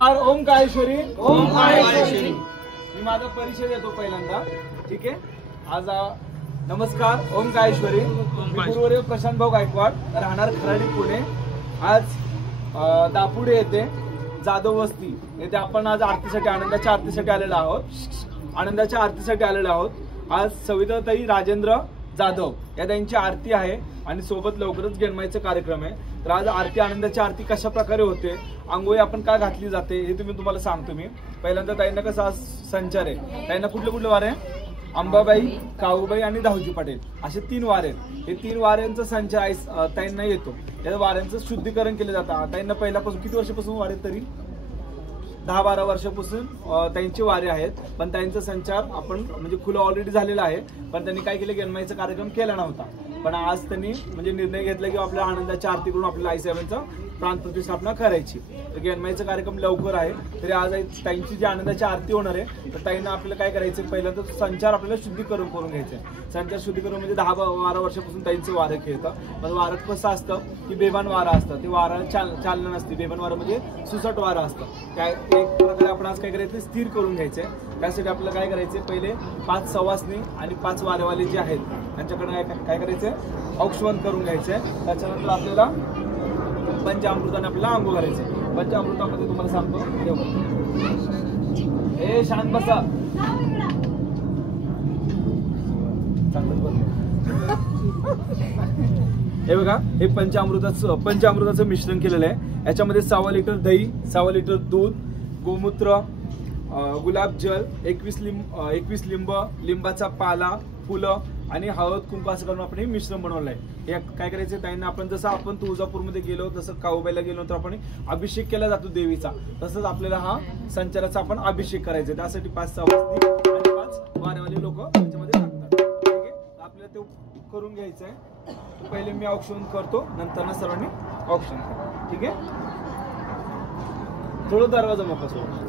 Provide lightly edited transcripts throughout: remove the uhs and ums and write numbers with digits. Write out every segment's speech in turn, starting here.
ओंकारेश्वरी ओंकारेश्वरी मी माझा परिचय देतो पहिल्यांदा. ठीक आहे. आज नमस्कार. ओंकारेश्वरी मी गुरुवर्य प्रशांत भाऊ गायकवाड, राहणार खराडी पुणे. आज दापुडे येथे जाधव वस्ती येथे आपण आज आरतीसाठी आनंदाच्या आरतीसाठी आलेलो आहोत. आनंदाच्या आरतीसाठी आलेलो आहोत. आज सविताताई राजेंद्र जाधव या त्यांची आरती आहे आणि सोबत लवकरच गेनमाईचा कार्यक्रम आहे. तर आज आरती आनंदाची आरती कशा प्रकारे होते, आंघोळी आपण काय घातली जाते हे तुम्हाला सांगतो मी. पहिल्यांदा ताईंना कसा आज संचार आहे, ताईंना कुठले वार आहे, अंबाबाई, काऊबाई आणि दाऊजी पाटील असे 3 वार आहेत. हे 3 वाऱ्यांचा संचार ताईंना येतो. या वाऱ्यांचं शुद्धीकरण केलं जातं. ताईंना पहिल्यापासून किती वर्षापासून वारे, तरी 10-12 वर्षापासून त्यांचे वारे आहेत. पण त्यांचा संचार आपण म्हणजे खुला ऑलरेडी झालेला आहे. पण त्यांनी काय केलं, गेनमाईचा कार्यक्रम केला नव्हता. पण आज त्यांनी म्हणजे निर्णय घेतला की आपल्या आनंदाच्या आरती करून आपल्याला आईसाहेबांचा प्राणप्रतिष्ठापना करायची. तर गेनमाईचा कार्यक्रम लवकर आहे, तरी आज ताईंची जी आनंदाची आरती होणार आहे, तर ताईंना आपल्याला काय करायचं, पहिल्यांदा संचार आपल्याला शुद्धीकरण करून घ्यायचं आहे. संचार शुद्धीकरण म्हणजे 10-12 वर्षापासून ताईंचं वारं खेळतं. पण वारं कसं असतं की बेभान वारं असतं, ते वारं चालणं नसते. बेभान वारं म्हणजे सुसट वारं असतं. काय एक प्रकारे आपण आज काय करायचं, स्थिर करून घ्यायचंय. त्यासाठी आपल्याला काय करायचं, पहिले 5 सवासणी आणि 5 वारेवाले जे आहेत त्यांच्याकडे काय करायचंय, औक्षवण करून घ्यायचंय. त्याच्यानंतर आपल्याला पंचामृताने आपल्याला आंघोळ करायचं. पंचामृतामध्ये तुम्हाला सांगतो, हे शांत बसा, हे बघा, हे पंचामृताचं मिश्रण केलेलं आहे. याच्यामध्ये 1.25 लिटर दही, 1.25 लिटर दूध, गोमूत्र, गुलाबजल, 21 लिंब, लिंबाचा पाला, फुलं आणि हळद कुंकू असं करून आपण हे मिश्रण बनवलंय. हे काय करायचं ताईंना, आपण जसं आपण तुळजापूरमध्ये गेलो, तसं काऊबाईला गेलो तर आपण अभिषेक केला जातो देवीचा, तसंच आपल्याला हा संचाराचा आपण अभिषेक करायचा. त्यासाठी 5 सवासणी आणि 5 वारेवाले लोक त्याच्यामध्ये लागतात. ठीक आहे, आपल्याला ते करून घ्यायचंय. पहिले मी औक्षण करतो, नंतर ना सर्वांनी औक्षण करा. ठीक आहे, थोडं दरवाजा मोकळा सोडा.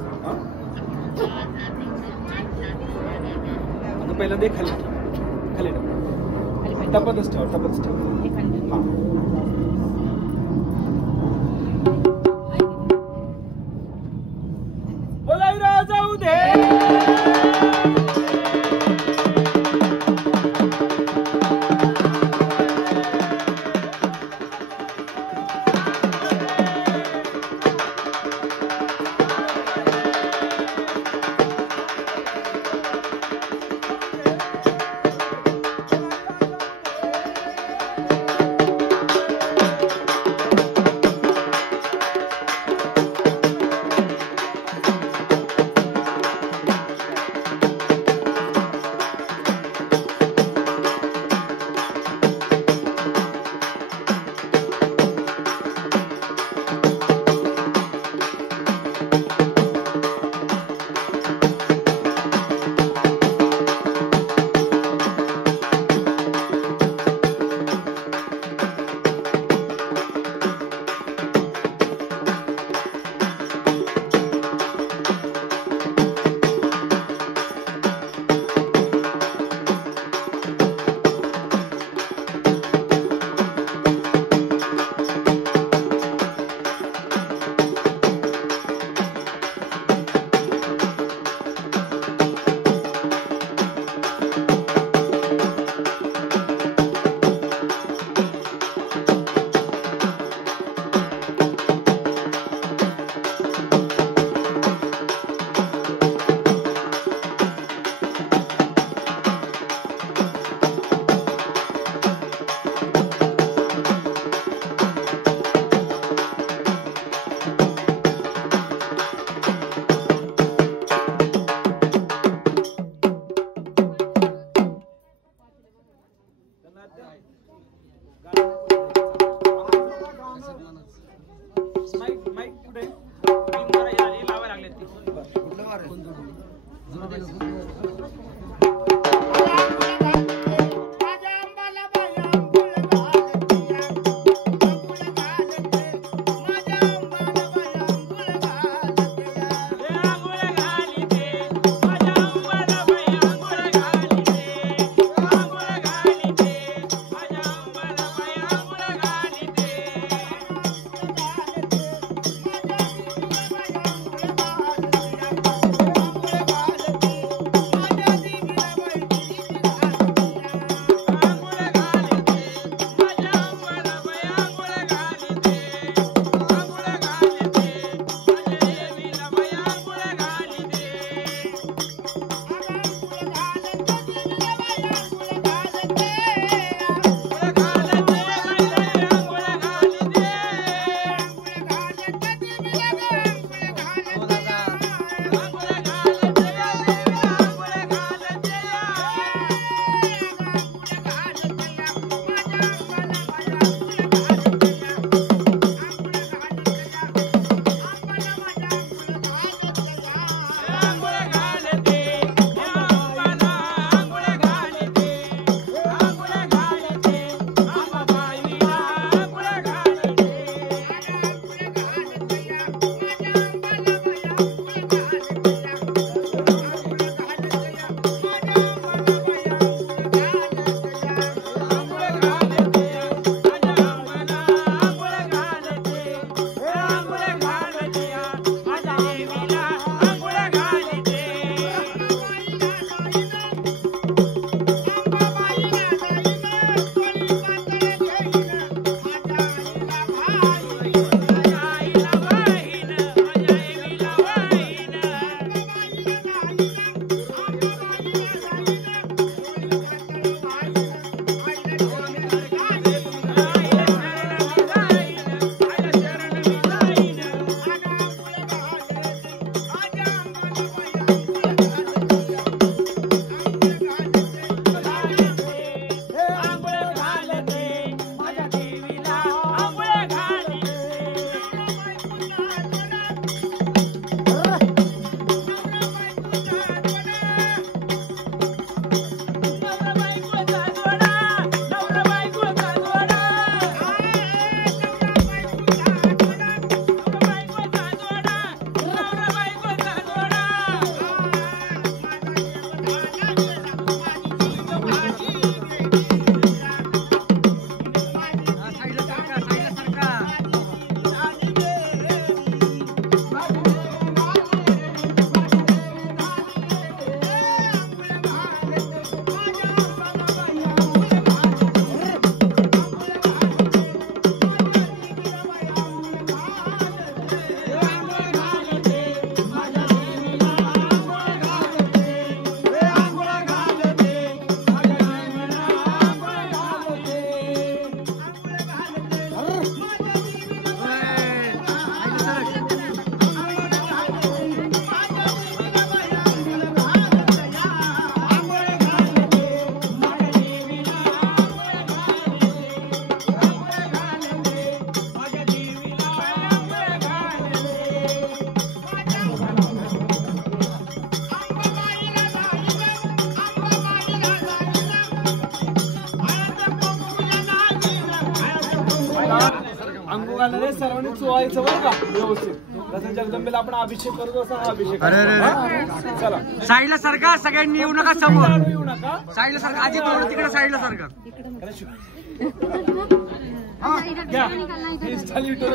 आता पहिल्यांदा खाली टपतच ठेव. बोलायला जाऊ दे. सर्वांनी चोळायचं बरं का व्यवस्थित. जसं जगदंबेला आपण अभिषेक करतो तसा हा अभिषेक. चला साईडला सारखा, सगळ्यांनी येऊ नका समोर. येऊ नका. साईडला सारखा, आजी थोडं तिकडे साईडला सारखा. घ्या इंस्टा युट्यूब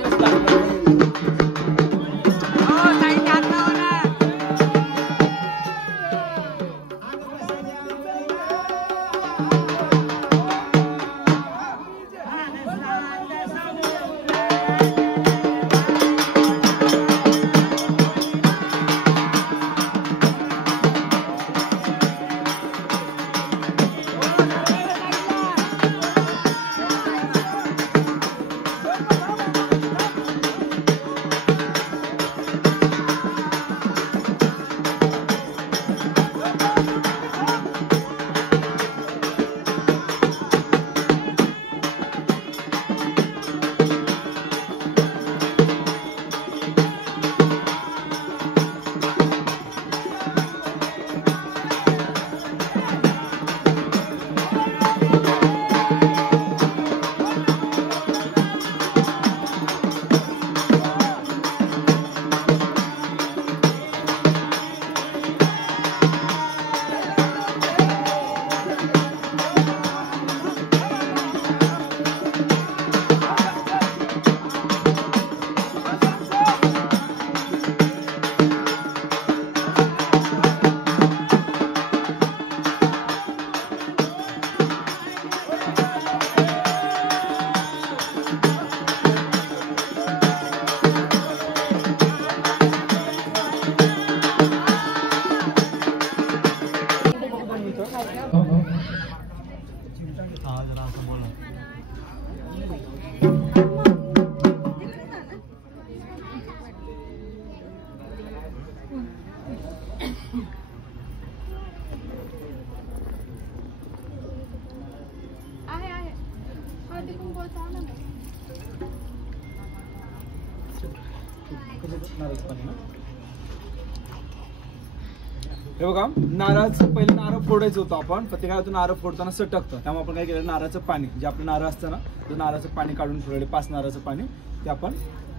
हे बघा नारळाचं पहिलं नारळ फोडायचं होतं आपण, पण ते काय होतं नारळ फोडताना सटकतं. त्यामुळे आपण काय केलं नारळाचं पाणी जे आपलं नारळ असतं ना तर नारळाचं पाणी काढून ठेवलेलं 5 नारळाचं पाणी ते आपण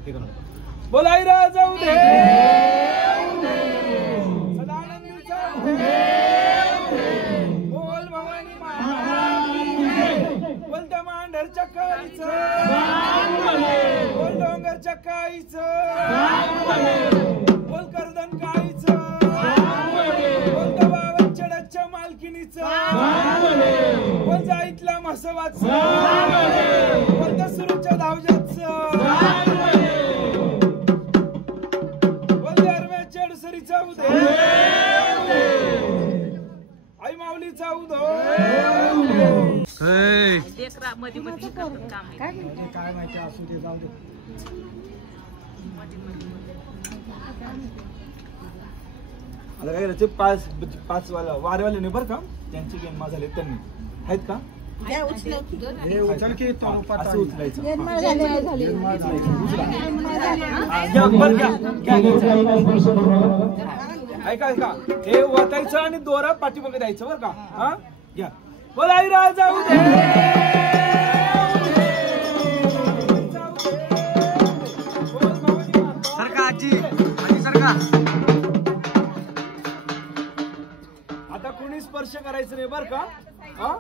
हे करणार. बोलाई राजा उदे सदानंद बोल भवानी बोल मांढर चक्काईचं बोल डोंगर चक्काईचं बोल कर्दन काईचं बोल बावनचड्याच्या मालकिनीचं बोल जाईतल्या म्हसवाचं बोल दसरूच्या धावजाचं बोल दरम्याच्या अडसरीचा उदे आई माऊलीचा उदो काय माहिती असू दे जाऊ दे. आता काय करायचे 5 वारेवाले नाही बरं का त्यांची गेम झाले त्यांनी आहेत का असं उचलायचं ऐका ऐका हे वाटायचं आणि दोरा पाठीमागे द्यायचं बरं का. हा घ्या बोलाई राजा उदे सरका आजी आजी सरका. आता कोणी स्पर्श करायचं नाही बरं का. हा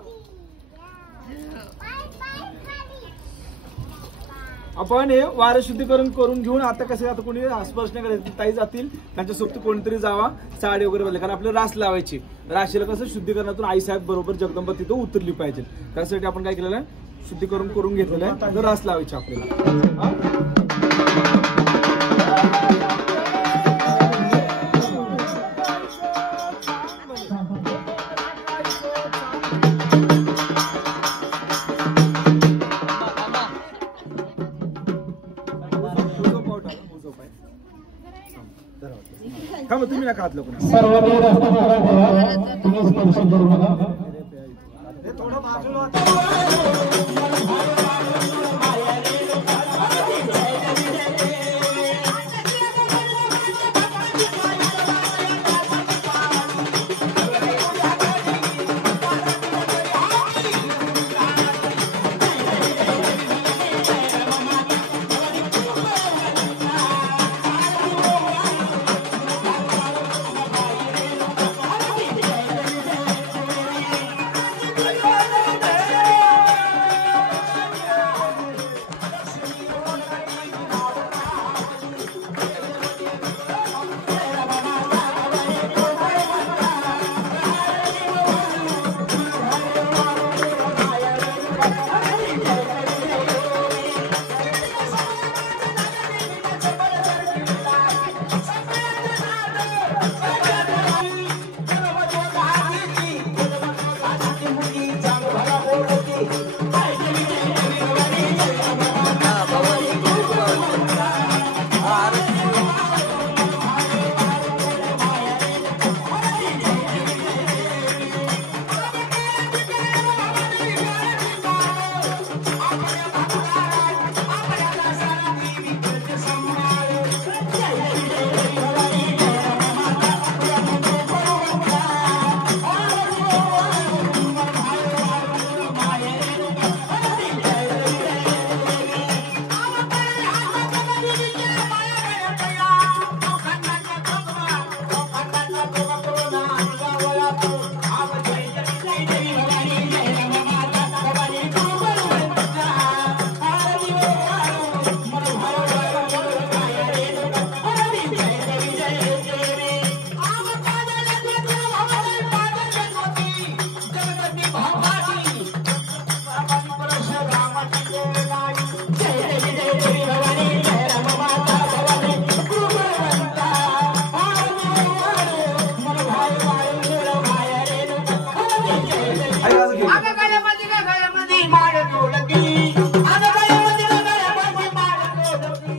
आपण हे वार शुद्धीकरण करून घेऊन आता कसं आता कोणी स्पर्श नाही करायचं ताई जातील त्यांच्यासोबत कोणीतरी जावा साडी वगैरे बदल कारण आपल्याला रास लावायची राशीला कसं शुद्धीकरणातून आईसाहेब बरोबर जगदंबा तिथं उतरली पाहिजे त्यासाठी आपण काय केलेलं आहे शुद्धीकरण करून घेतलेलं आहे तर रास लावायची आपल्याला. का मग तुम्ही नका हात लोक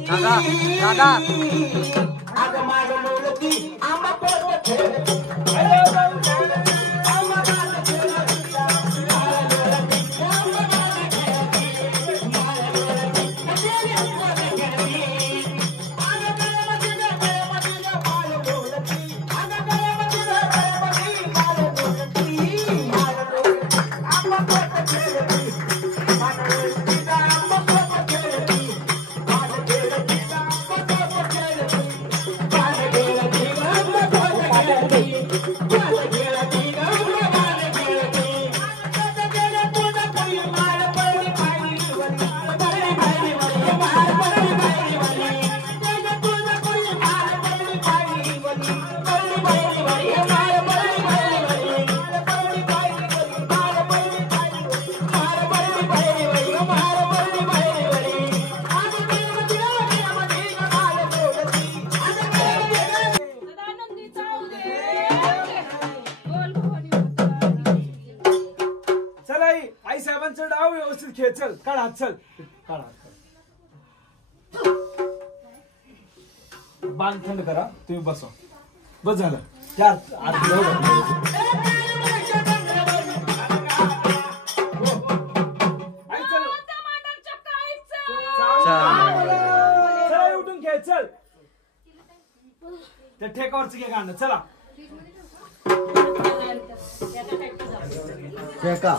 दादा आई साहेबांचं डाव व्यवस्थित खेळ. चल काढ हात. चल काढ हात. बाण थंड करा. तुम्ही बसा. बस झालं. उठून खेळ. चल त्या ठेकावरच घे गाणं. चला ठेका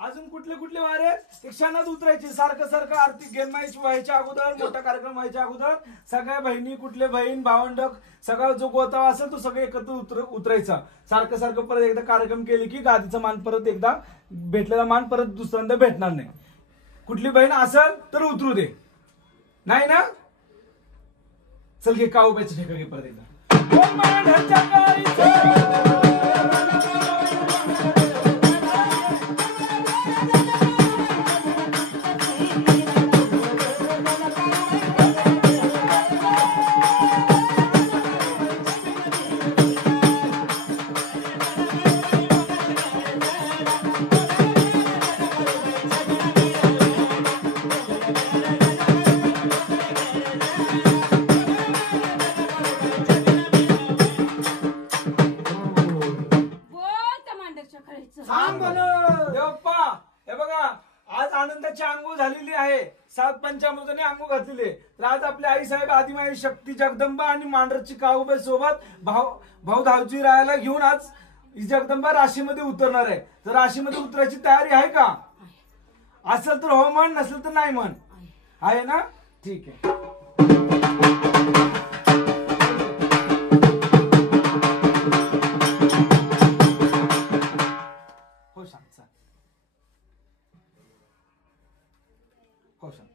अजून कुठले कुठले वारे क्षणात उतरायचे. सारखं सारखं आर्थिक गेम मॅच व्हायच्या अगोदर, मोठा कार्यक्रम व्हायच्या अगोदर सगळ्या बहिणी, कुठले बहीण भावंड, सगळा जो गोतावा असेल तो सगळं एकत्र उतरायचा. सारखं सारखं परत एकदा कार्यक्रम केले की गादीचा मान परत एकदा भेटलेला मान परत दुसऱ्यांदा भेटणार नाही. कुठली बहीण असेल तर उतरू दे, नाही ना? चल घे काऊबाईचं ठेका घे परत एकदा. आनंदाची आंघोळ झालेली आहे, 7 पंचामृताने आंघोळ घातलेली आहे. तर आज आपले आई साहेब आदिमाई शक्ती जगदंबा आणि मांढरची काऊबाई सोबत भाऊ धावजी रायाला घेऊन आज ही जगदंबा राशीमध्ये उतरणार आहे. तर राशीमध्ये उतरायची तयारी आहे का? असेल तर हो म्हण, नसेल तर नाही म्हण. आहे ना? ठीक आहे. हो सांग. हो सांग.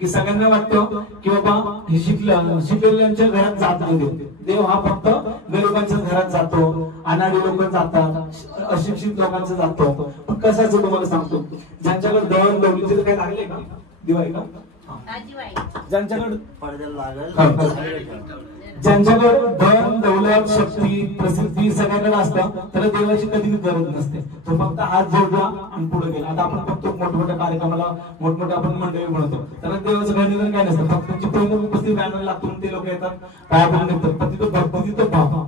की सगळ्यांना वाटतं की बाबा हे शिकलेल्यांच्या घरात जात नाही देव हा फक्त गरिबांच्या घरात जातो, अनाडी लोक जातात, अशिक्षित लोकांचं जातो. पण कशाचं तुम्हाला सांगतो, ज्यांच्याकडे दळण दौलतीचं काही लागले का? दिवाळी का? ज्यांच्याकडे धन दौलत शक्ती प्रसिद्धी सगळ्यांकडे असतं, त्याला देवाची कधी गरज नसते. तो फक्त हात जोडला आणि पुढे गेला. आता आपण बघतो मोठमोठ्या कार्यक्रमाला मोठमोठ्या आपण मंडळी म्हणतो, त्याला देवाचं गणित काय नसतं. फक्त त्यांची पहिली उपस्थित बॅनर लागतो, ते लोक येतात, पाया पडून येतात. पण तिथं भक्ती तिथं भाव.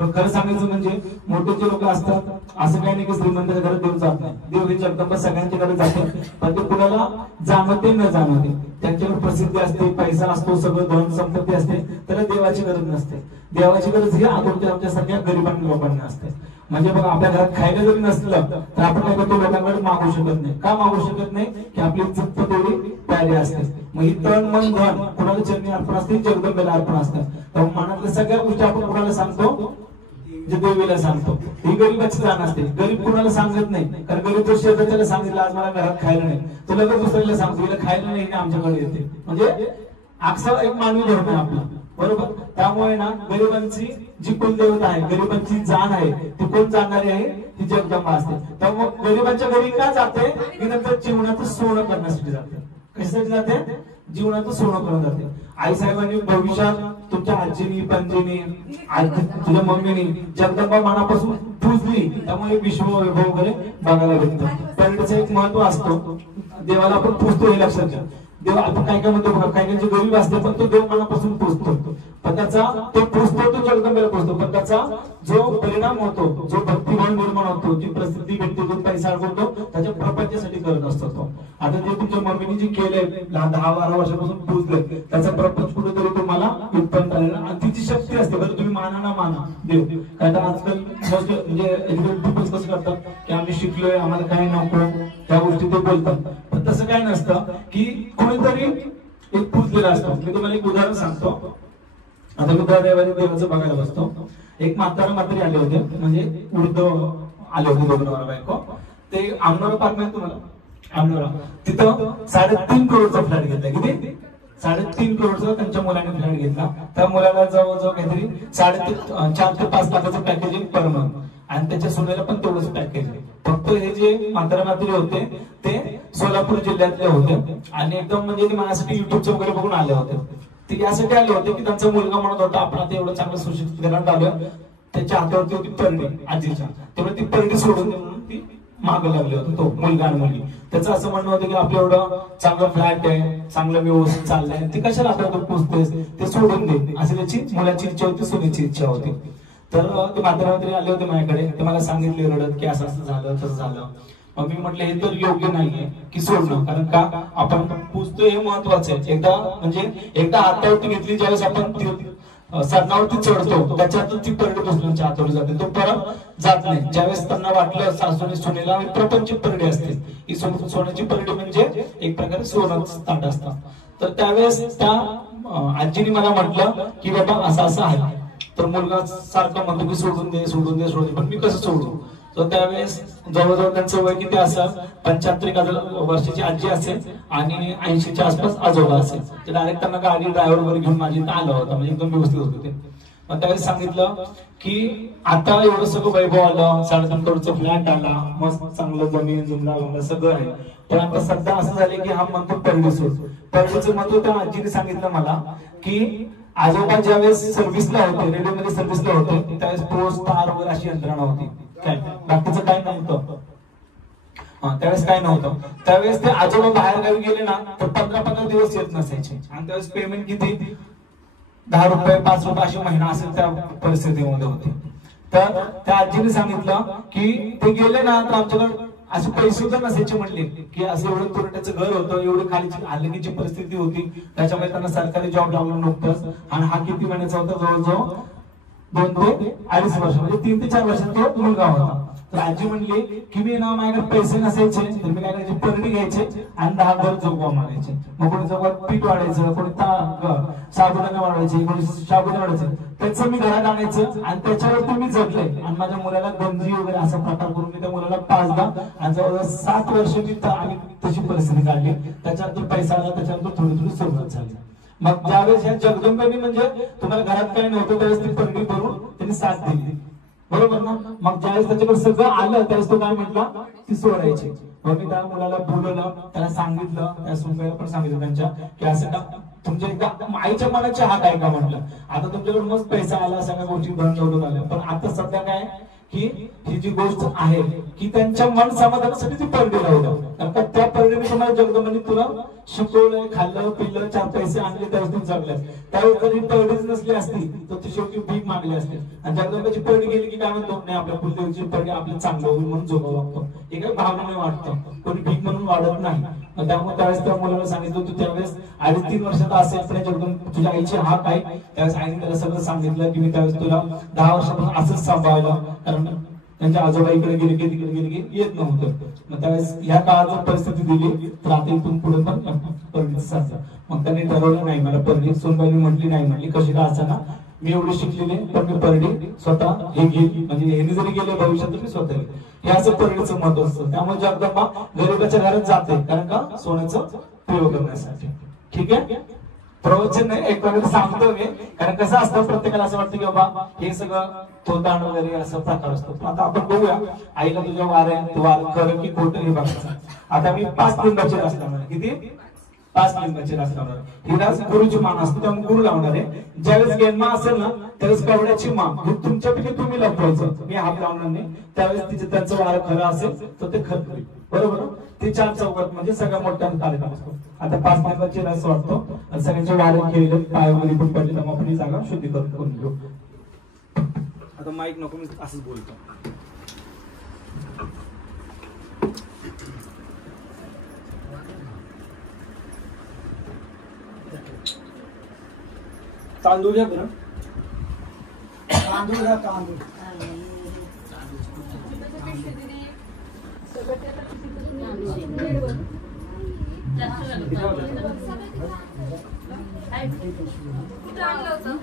खरं सांगायचं म्हणजे मोठे जे लोक असतात, असं काही नाही की श्रीमंताच्या घरात देव जात नाही. देव ही जगदंबा सगळ्यांच्याकडे जाते, पण ते कुणाला जाणवते न जाणवते. त्यांच्याकडे प्रसिद्धी असते, पैसा असतो, सगळं धन संपत्ती असते, त्याला देवाची गरज नसते. देवाची गरज ही आमच्या सगळ्या गरिबांना लोकांना असते. म्हणजे बघा, आपल्या घरात खायला जरी नसलं तर आपण काय करतो, लोकांकडे मागू शकत नाही. का मागू शकत नाही? की आपली इज्जत तेवढी प्यारी असते. मग ही तन मन धन कुणाला चरणी अर्पण असते, जगदंबेला अर्पण असतं. तर मनातल्या सगळ्या गोष्टी आपण कुणाला सांगतो, जे देवीला सांगतो. ही गरीबाची जाण असते. गरीब कुणाला सांगत नाही, कारण गरीब तो शेजारच्याला सांगितलं आज मला घरात खायला नाही, तो लगेच दुसऱ्याला सांगतो हिला खायला नाही, आमच्याकडे येते. म्हणजे अक्षर एक मानवी धर्म आहे आपला, बरोबर. त्यामुळे ना गरिबांची जी कुलदेवता आहे, गरिबांची जाण आहे, ती कोण जाणणारी आहे? ती जगदंबा असते. त्यामुळे गरिबांच्या घरी का जाते? की नंतर जीवनाचं सोनं करण्यासाठी जाते. कशासाठी जाते? जीवनाचं सोनं करून जाते. आई साहेबांनी भविष्यात तुमच्या आजीनी पणजीनी तुझ्या मम्मीनी जगदंबा मनापासून पूजली, त्यामुळे विश्व वैभव वगैरे बघायला भेटतं. पर्यटनाचं एक महत्व असतो. देवाला आपण पूजतो हे लक्षात घ्या. देव आपण काय काय म्हणतो बघा, काही गरीब असते पण तो देव मनापासून पूजतो, पण त्याचा तो पूजतो, तो जगदंबेला पूजतो, पण त्याचा जो परिणाम होतो, जो भक्तिभाव निर्माण होतो, जी प्रसिद्धी भेटते, जो पैसा करतो, त्याच्या प्रपंचासाठी करत असतो तो. आता जे तुमच्या मम्मीने जे केलंय 10-12 वर्षापासून पूजलंय, त्याचा प्रपंच कुठेतरी तुम्हाला उत्पन्न झालेला. आणि तिची शक्ती असते. बरं, तुम्ही माना ना माना देव, काय तर आजकाल म्हणजे एज्युकेटेड पीपल्स कसं करतात की आम्ही शिकलोय, आम्हाला काही नको, त्या गोष्टी ते बोलतात. पण तसं काय नसतं की कोणीतरी एक पूजलेला असतो. मी तुम्हाला एक उदाहरण सांगतो. आता मी दरवेळी देवाचं बघायला बसतो. एक म्हातारा म्हातारी आले होते, म्हणजे वृद्ध आले होते, दोघं नवरा बायको. ते आमनोरा पार्क माहिती तुम्हाला? आमनोरा, तिथं 3.5 करोडचा फ्लॅट घेतला. किती? 3.5 करोडचा त्यांच्या मुलाने फ्लॅट घेतला. त्या मुलाला जवळजवळ काहीतरी 4 ते 5 लाखाचं पॅकेज पर मंथ, आणि त्याच्या सोन्याला पण तेवढंच पॅकेज आहे. फक्त हे जे म्हातारा म्हातारी होते ते सोलापूर जिल्ह्यातले होते, आणि एकदम म्हणजे ते माझ्यासाठी युट्यूबचं वगैरे बघून आले होते. ते यासाठी आले होते की त्यांचा मुलगा म्हणत होता आपण आता एवढं चांगलं सुशिक्षित घरात आलं, त्याच्या हातावरती होती परडी आजीच्या, तेव्हा ती परडी सोडून म्हणून ती मागं लागली होती, तो मुलगा आणि मुलगी. त्याचं असं म्हणणं होतं की आपलं एवढं चांगलं फ्लॅट आहे, चांगलं व्यवस्थित चाललंय, ती कशाला आपल्याला पोचतेस, ते सोडून दे, अशी त्याची मुलाची इच्छा होती, सोनीची इच्छा होती. तर ते म्हातारा म्हातारी आले होते माझ्याकडे, ते मला सांगितले रडत की असं असं झालं तसं झालं. मग मी म्हटलं हे तर योग्य नाहीये की सोडणं, कारण का आपण पुजतोय हे महत्वाचं आहे. एकदा हातावरती घेतली, ज्यावेळेस आपण सरणावरती चढतो त्याच्यातून ती परडी दुसऱ्यांच्या हातावर जाते, तो परत जात नाही. ज्यावेळेस त्यांना वाटलं सासूने सुनेला प्रपंच परडी असते, ही सोन्याची परडी म्हणजे एक प्रकारे सोन्याचं ताट असतं. तर त्यावेळेस त्या आजीने मला म्हटलं की बाबा असं असं आहे. तर मुलगा सारखा म्हणतो की सोडून दे सोडून दे सोडून दे, पण मी कसं सोडू? तर त्यावेळेस जवळजवळ त्यांचं वय किती असेल, 75 वर्षाची आजी असेल आणि 80च्या आसपास आजोबा असेल. ते डायरेक्ट त्यांना गाडी ड्रायव्हर वगैरे घेऊन माझी इथं आला होता, म्हणजे एकदम व्यवस्थित होते ते. मग त्यावेळेस सांगितलं की आता एवढं सगळं वैभव आलं, 3.5 करोडचा फ्लॅट आला, मस्त चांगलं जमीन जुमला सगळं आहे, पण आता सध्या असं झालं की हा म्हणतो परडी सोड. परडीचं महत्व त्या आजीने सांगितलं मला की आजोबा ज्यावेळेस सर्व्हिसला होते, रेल्वेमध्ये सर्व्हिसला होते, त्यावेळेस पोस्ट तार वगैरे अशी यंत्रणा होती, काय बाकीचं काय नव्हतं. त्यावेळेस काय नव्हतं. त्यावेळेस ते आजोबा बाहेर गावी गेले ना तर 15 दिवस येत नसायचे, आणि त्यावेळेस पेमेंट किती, 10 रुपये 5 रुपये अशी महिना असेल त्या परिस्थितीमध्ये होती. तर त्या आजीने सांगितलं की ते गेले ना तर आमच्याकडे असे पैसे सुद्धा नसायचे, म्हणले की असं एवढं तुरट्याचं घर होतं, एवढी खाली हल्लीची परिस्थिती होती, त्याच्यामुळे त्यांना सरकारी जॉब लागलं नव्हतंच. आणि हा किती महिन्याचा होता, जवळजवळ 2 ते 2.5 वर्ष, म्हणजे 3 ते 4 वर्षाचा तो मुलगा होता. तर आजी म्हणली की मी ना माझ्याकडे पैसे नसायचे, तर मी काय करायचे, परडी घ्यायचे आणि 10 घर जोगवा मारायचे. मग कोणी जोगवा पीठ वाढायचं, कोणी साबुदाणा वाढवायचे, कोणी साबुदाणा वाढायचे, त्याचं मी घरात आणायचं आणि त्याच्यावरती मी जगले. आणि माझ्या मुलाला गंजी वगैरे असा प्रकार करून मी त्या मुलाला 5 आणि जवळजवळ 7 वर्ष मी आम्ही तशी परिस्थिती काढली. त्याच्यानंतर पैसा आला, त्याच्यानंतर थोडी थोडी सुरुवात झाली. मग ज्यावेळेस ह्या जगदंबेने म्हणजे तुम्हाला घरात काही नव्हतं त्यावेळेस ती परडी भरून त्यांनी साथ दिली, बरोबर ना. मग ज्यावेळेस त्याच्याकडे सगळं आलं त्यावेळेस तो काय म्हटला, ती सोडायची. मग मी त्या मुलाला बोलवलं, त्याला सांगितलं, त्या सुनबाईला पण सांगितलं त्यांच्या की असं का तुमच्या एकदा आईच्या मनाची हात आहे का म्हटलं. आता तुमच्याकडे मस्त पैसा आला, सगळ्या गोष्टी धन दौलत आल्या, पण आता सध्या काय की ही जी गोष्ट आहे की त्यांच्या मन समाधानासाठी ती परडी लावलं. कारण त्या परडीने तुम्हाला जगदंबाने तुला शिकवलंय, खाल्लं पिल्लं, 4 पैसे आणले, त्यावेळेस तुम्ही जगलाय. त्यावेळेस जर ही परडीच नसली असती तर ती शेवटी भीक मागली असते. आणि जगदंबाची परडी गेली की काय म्हणतो, नाही आपल्या कुलदेवीची परडी आपलं चांगलं होईल म्हणून जोगा वागतो, हे काही भावनेने वाटतं, कोणी भीक म्हणून वाढत नाही. त्यामुळे त्यावेळेस त्या मुलाला सांगितलं तू त्यावेळेस 2.5-3 वर्षाचा असेल तर जगदंब तुझ्या आईची हाक आहे. त्यावेळेस आईने त्याला सगळं सांगितलं की मी त्यावेळेस तुला 10 वर्षापासून असंच सांभाळलं, कारण त्यांच्या आजोबा इकडे गेले की तिकडे गेले की येत नव्हतं. मग त्यावेळेस ह्या काळात जर परिस्थिती दिली तर आता इथून पुढे पण परडीचं साधलं. मग त्यांनी ठरवलं नाही मला परडी. सोनबाईने म्हटली नाही, म्हटली कशी का असं ना, मी एवढी शिकलेली पण मी परडी स्वतः हे घेईल, म्हणजे ह्यांनी जरी गेले भविष्यात मी स्वतः घेईल, हे असं परडीचं महत्व असतं. त्यामुळे जगदंबा गरिबाच्या घरात जाते, कारण का सोन्याचं प्रयोग करण्यासाठी. ठीक आहे, प्रवचन नाही एक प्रकारे सांगतो मी, कारण कसं असतं प्रत्येकाला असं वाटतं की बाबा हे सगळं थोताण वगैरे असं प्रकार असतो. आता आपण बघूया आईला तुझ्या वार खरं की खोटं हे बघायचं. आता मी 5 लिंबाचे रस लावणार, किती 5 लिंबाचे रस लावणार. ही रस गुरुची मान असते, त्यामुळे गुरु लावणार आहे. ज्यावेळेस गेनमा असेल ना त्यावेळेस कवड्याची मान तुमच्यापैकी तुम्ही लपवायचं, मी हात लावणार नाही. त्यावेळेस त्यांचं वार खरं असेल तर ते खरं होईल, बरोबर. ते 4 चौकात म्हणजे सगळ्या मोठ्या कार्यक्रम असतो. आता 5 लिंबाचे रस वाटतो, सगळ्यांचे वारे खेळले, पाय वगैरे पण पडले, तर आपण ही जागा शुद्धीकरण करून घेऊ. आता माईक नको, मी असंच बोलतो. तांदूळ घ्या बरं, तांदूळ घ्या, तांदूळ. कुठं आणलं होतं?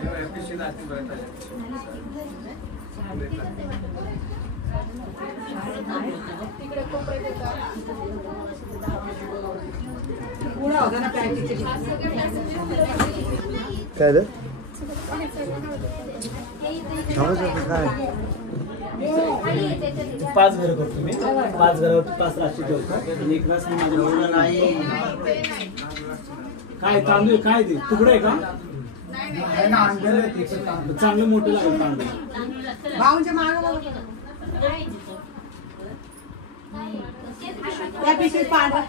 काय रे काय 5 घरं करतो मी 5 घरावरती 5 राशी ठेवतो आणि 1 रास माझ्या नाही काय तांदूळ काय ते तुकडे आहे का चांगले मोठे लागेल तांदूळ भाऊंच्या मागं त्या पिशवीत पांढरा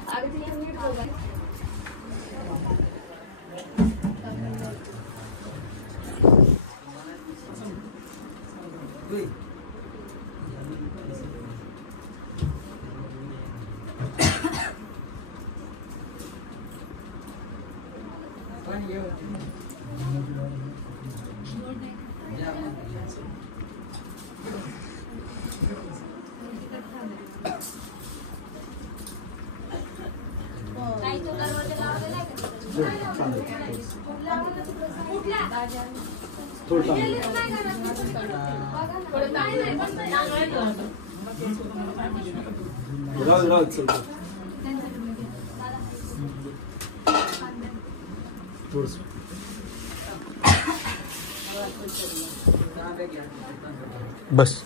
बस